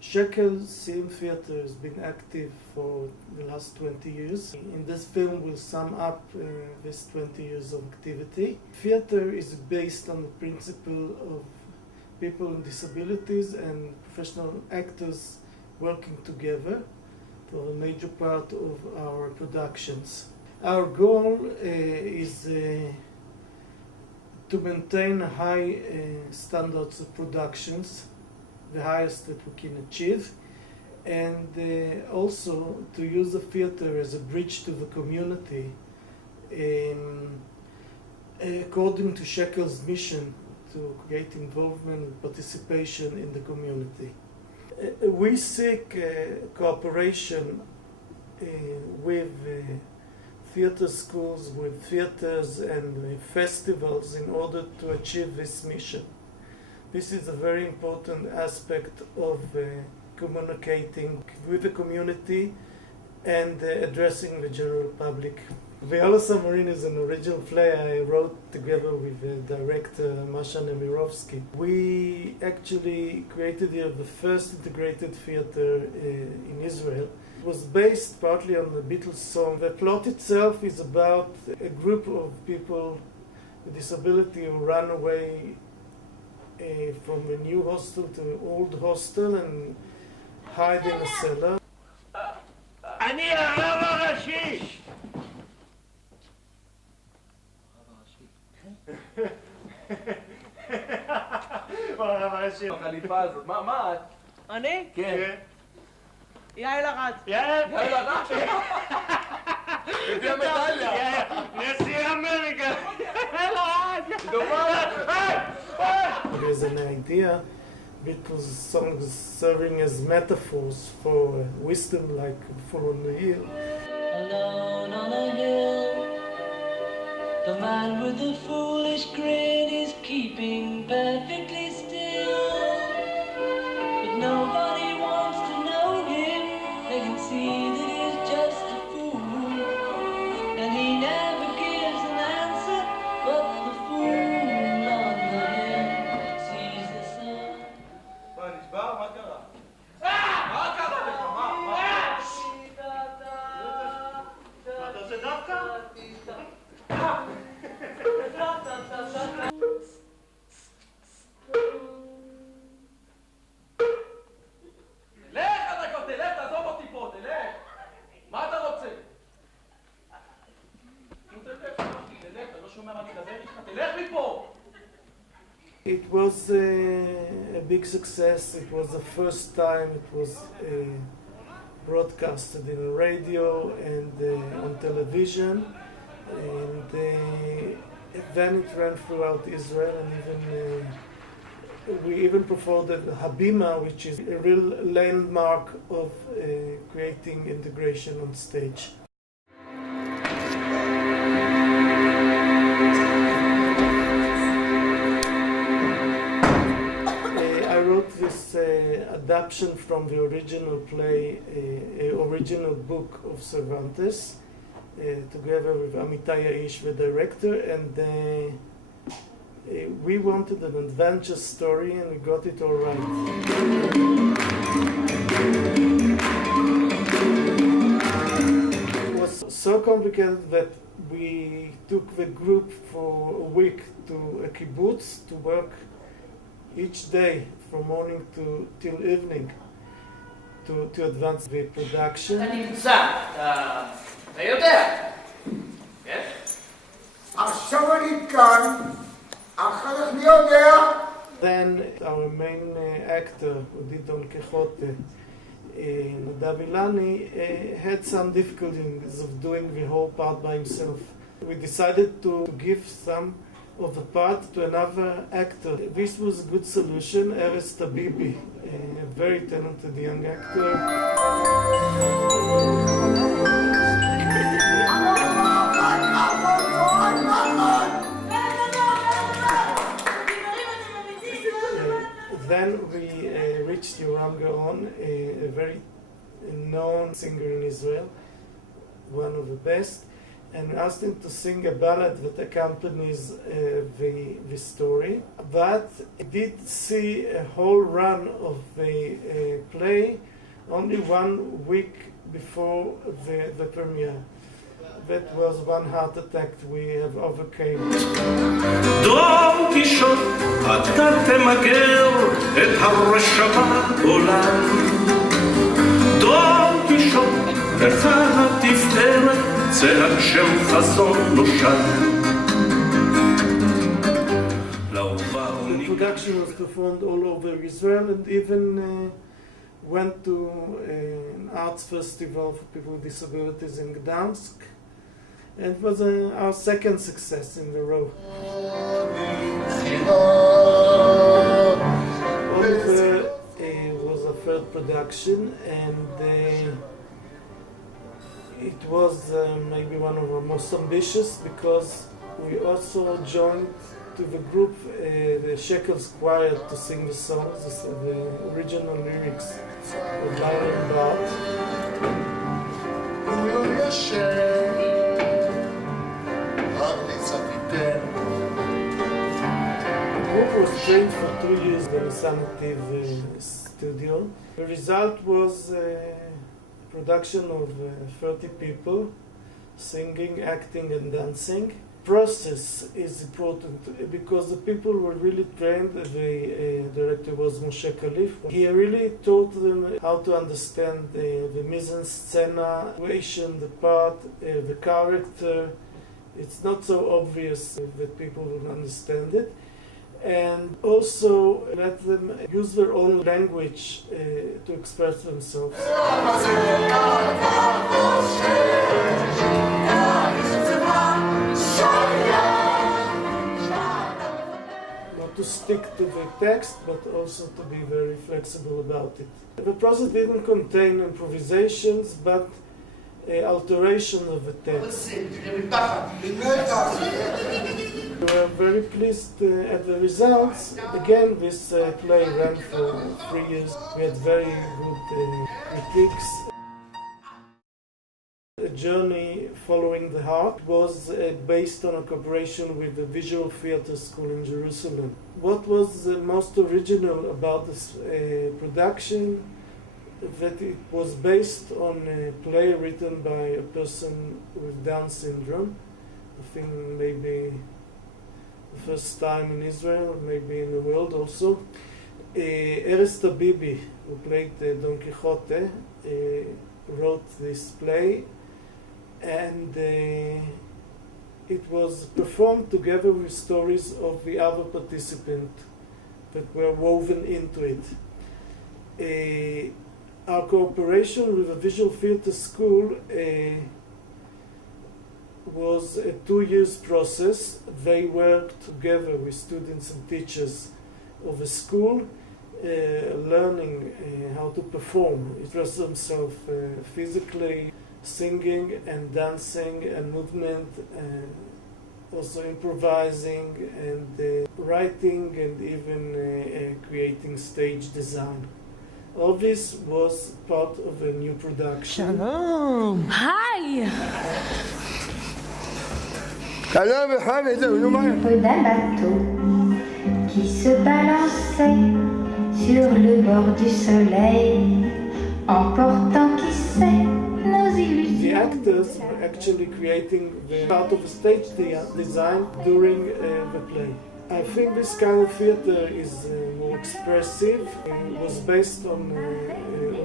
Shekel שיאים Theater has been active for the last 20 years. In this film we'll sum up this 20 years of activity. Theater is based on the principle of people with disabilities and professional actors working together for a major part of our productions. Our goal is to maintain high standards of productions, the highest that we can achieve, and also to use the theater as a bridge to the community according to Shekel's mission to create involvement and participation in the community. We seek cooperation with theater schools, with theaters and festivals in order to achieve this mission. This is a very important aspect of communicating with the community and addressing the general public. The Yellow Submarine is an original play I wrote together with director Masha Nemirovsky. We actually created here the first integrated theater in Israel. It was based partly on the Beatles song. The plot itself is about a group of people with disability who run away from the new hostel to the old hostel and hide in a cellar. אני הרב הראשי! הרב הראשי. החליפה הזאת, מה את? אני? כן. יעל ארד. יעל ארד? זה המדליה. נשיא אמריקה. יעל ארד. There is an idea, Beatles songs serving as metaphors for wisdom, like Full on the Hill. Alone on a hill, the man with the foolish grin is keeping perfectly still. But nobody wants to know him, they can see that he's just a fool. And he never gives an answer, but the fool on the hill sees the sun. מה, נשבר? מה קרה? מה קרה לך? מה? אתה עושה דווקא? תלך, אתה כבר תלך, תעזוב אותי פה, תלך. מה אתה רוצה? תלך, אתה לא שומע מה אני מדבר איתך? תלך מפה! It was a big success. It was the first time it was broadcasted in the radio and on television, and then it ran throughout Israel, and we even performed at Habima, which is a real landmark of creating integration on stage. I wrote this adaptation from the original play, original book of Cervantes, together with Amitai Yaish, the director, and we wanted an adventure story, and we got it all right. It was so complicated that we took the group for a week to a kibbutz to work each day from morning till evening to advance the production. אתה נמצא, אתה יודע. כן? עכשיו אני כאן, אחר מי יודע? Then our main actor, who did Don Quixote, Nadav Ilani, had some difficulties of doing the whole part by himself. We decided to give some of the part to another actor. This was a good solution. Erez Tabibi, a very talented young actor. Then we reached Yoram Gaon, a very known singer in Israel, one of the best. and asked him to sing a ballad that accompanies the story. But he did see a whole run of the play only 1 week before the premiere. That was one heart attack we have overcame. דון קישוט, אתה תמגר את הרשע בעולם. דון קישוט, לך התפארת, צעד של חזון נושן. The production was performed all over Israel and even went to an arts festival for people with disabilities in Gdansk. And it was our second success in the row. Oliver was a third production, and it was maybe one of our most ambitious because we also joined to the group the Shekels Choir to sing the songs, the original lyrics of Myron Bart. The group was trained for 2 years in the Sanativ studio. The result was a production of 30 people singing, acting and dancing. Process is important because the people were really trained. The director was Moshe Kalif. He really taught them how to understand the mise-en-scène, the part, the character. It's not so obvious that people will understand it. And also let them use their own language to express themselves. Not to stick to the text, but also to be very flexible about it. The process didn't contain improvisations, but alteration of the text. We were very pleased at the results. Again, this play ran for 3 years. We had very good critiques. The journey following the heart was based on a cooperation with the Visual Theatre School in Jerusalem. What was the most original about this production? That it was based on a play written by a person with Down syndrome. I think maybe the first time in Israel, maybe in the world also. Erez Tabibi, who played Don Quixote, wrote this play, and it was performed together with stories of the other participants that were woven into it. Our cooperation with the Visual Theatre School was a 2 years process. They worked together with students and teachers of the school, learning how to perform, express themselves physically, singing and dancing and movement, also improvising and writing and even creating stage design. All this was part of a new production. Shalom. Hi. Shalom, Mohamed. Peu d'un bateau qui se balançait sur le bord du soleil, emportant qui sait nos illusions. The actors were actually creating the part of the stage design during the play. I think this kind of theater is more expressive. It was based on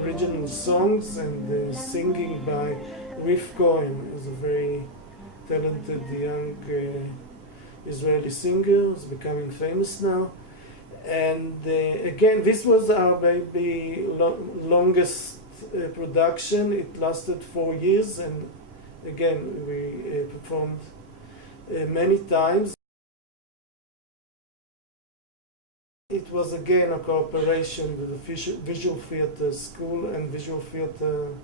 original songs and singing by Rif Cohen, who's a very talented young Israeli singer, who's becoming famous now. And again, this was our maybe longest production. It lasted 4 years, and again, we performed many times. It was again a cooperation with the Visual Theatre School and Visual Theatre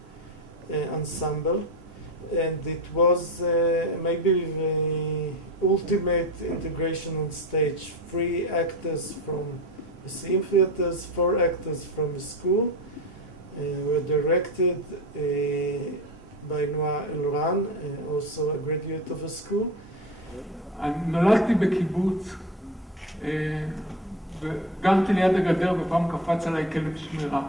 Ensemble, and it was maybe the ultimate integration on stage. 3 actors from the Siem theaters, 4 actors from the school were directed by Noah Elran, also a graduate of the school. אני נולדתי בקיבוץ, וגרתי ליד הגדר ופעם קפץ עליי כלב שמירה.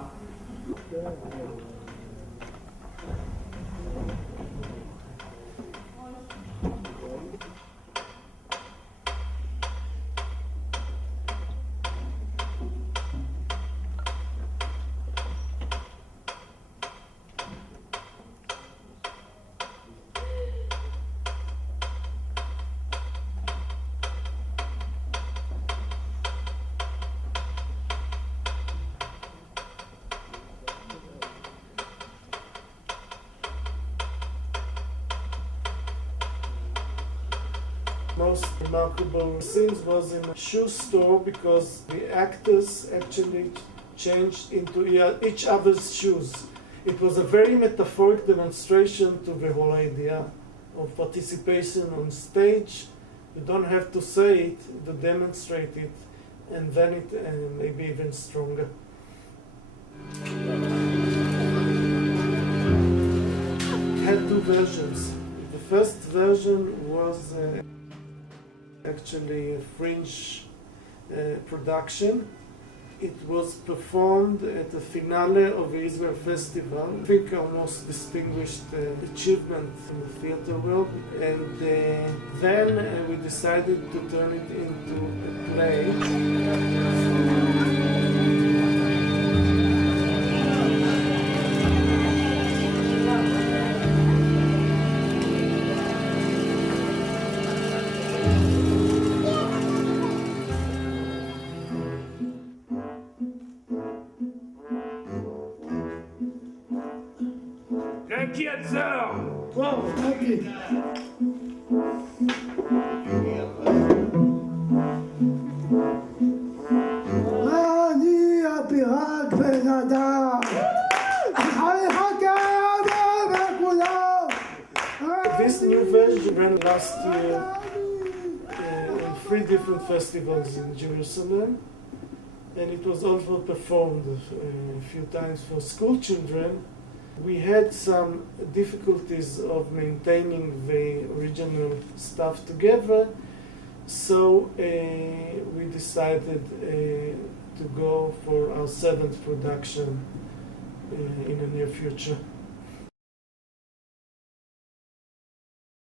Most remarkable scenes was in a shoe store because the actors actually changed into each other's shoes. It was a very metaphoric demonstration to the whole idea of participation on stage. You don't have to say it, to demonstrate it, and then it may be even stronger. It had two versions. The first version was actually a fringe production. It was performed at the finale of the Israel Festival. I think our most distinguished achievement in the theater world. And then we decided to turn it into a play. אני הפירק בן אדם, חכה בכולם. This new version ran last year in 3 different festivals in Jerusalem, and it was also performed a few times for school children. We had some difficulties of maintaining the original stuff together, so we decided to go for our 7th production in the near future.